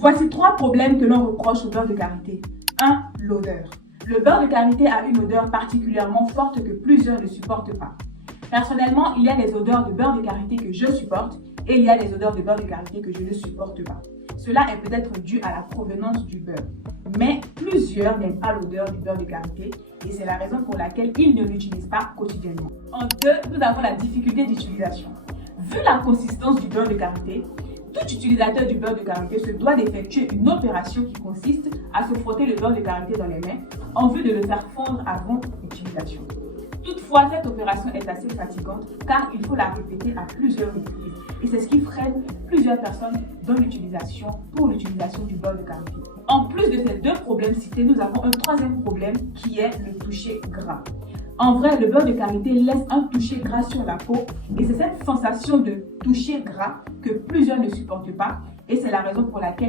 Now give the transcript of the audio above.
Voici 3 problèmes que l'on reproche au beurre de karité. 1. L'odeur. Le beurre de karité a une odeur particulièrement forte que plusieurs ne supportent pas. Personnellement, il y a des odeurs de beurre de karité que je supporte et il y a des odeurs de beurre de karité que je ne supporte pas. Cela est peut-être dû à la provenance du beurre. Mais plusieurs n'aiment pas l'odeur du beurre de karité et c'est la raison pour laquelle ils ne l'utilisent pas quotidiennement. En 2, nous avons la difficulté d'utilisation. Vu la consistance du beurre de karité, tout utilisateur du beurre de karité se doit d'effectuer une opération qui consiste à se frotter le beurre de karité dans les mains en vue de le faire fondre avant l'utilisation. Toutefois, cette opération est assez fatigante car il faut la répéter à plusieurs reprises et c'est ce qui freine plusieurs personnes pour l'utilisation du beurre de karité. En plus de ces 2 problèmes cités, nous avons un 3e problème qui est le toucher gras. En vrai, le beurre de karité laisse un toucher gras sur la peau et c'est cette sensation de toucher gras que plusieurs ne supportent pas et c'est la raison pour laquelle